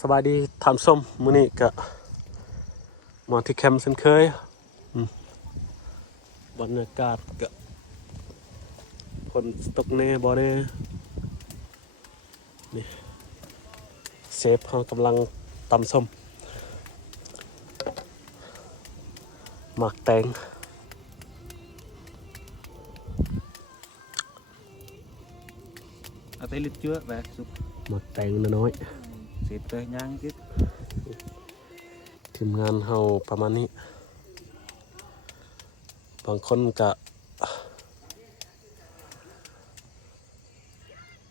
สบายดีทำส้มมื้อนี้ก็มาที่แคมป์เช่นเคยบรรยากาศก็คนตกแน่บ่แน่นี่เซฟเขากำลังตำส้มหมักแตง ở đây lịch chưa về sụp หมักแตงน้อย xịt tới nhang chứ ๆทีมงานเฮาประมาณนี้บางคนก็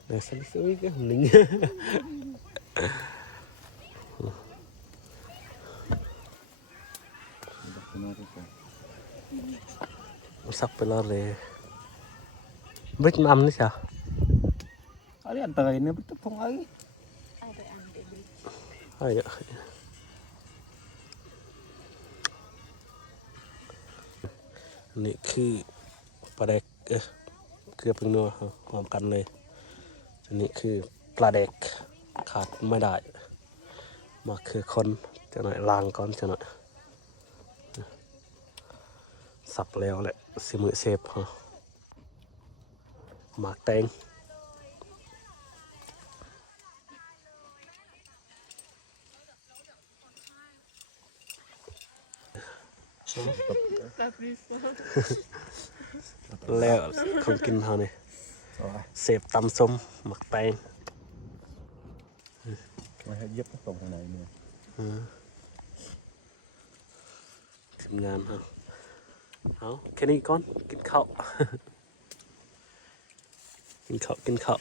เดี๋ยวสักนิดก็หนึ่ง sắpไปแล้วเลยบิ๊กมัมนี่ใช่ ở đây ăn tời nữa bắt không ấy ไอ้เด้อนี่คือปลาแดกเกลือเป็นนัวหอมกันเลยอันนี้คือปลาแดกขาดไม่ได้มาคือคนจะหน่อยล้างก่อนจะหน่อยสับแล้วแหละสิมือเซฟหมากแตงแล้วของกินเขาเนี่ยเสพตำส้มหมักแตง mà hay dấp tổng thằng này nữa ทีมงานเอาแค่นี้ก่อนกินข้าว กินข้าว